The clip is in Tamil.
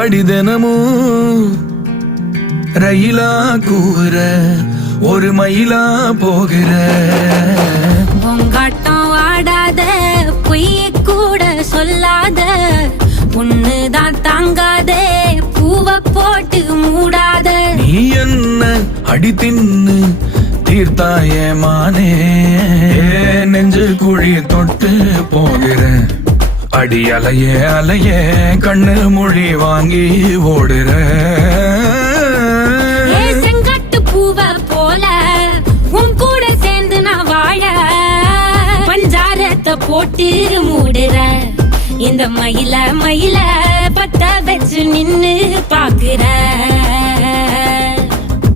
அடிதனமும் ரயிலா கூற ஒரு மயிலா போகிற பொங்காட்டம் ஆடாத பொய்ய கூட சொல்லாத பொண்ணுதான் தாங்காதே பூவ போட்டு மூடாத நீ என்ன அடி தின்னு தீர்த்தாயே மானே நெஞ்சு குழி தொட்டு போகிற அடி அலையே அலையே கண்ணு மொழி வாங்கி ஓடுற செங்காட்டு பூவ போல உன் கூட சேர்ந்து நான் வாழ பஞ்சாரத்தை போட்டு மூடுற இந்த மயில மயில பத்த வச்சு நின்னு பாக்குற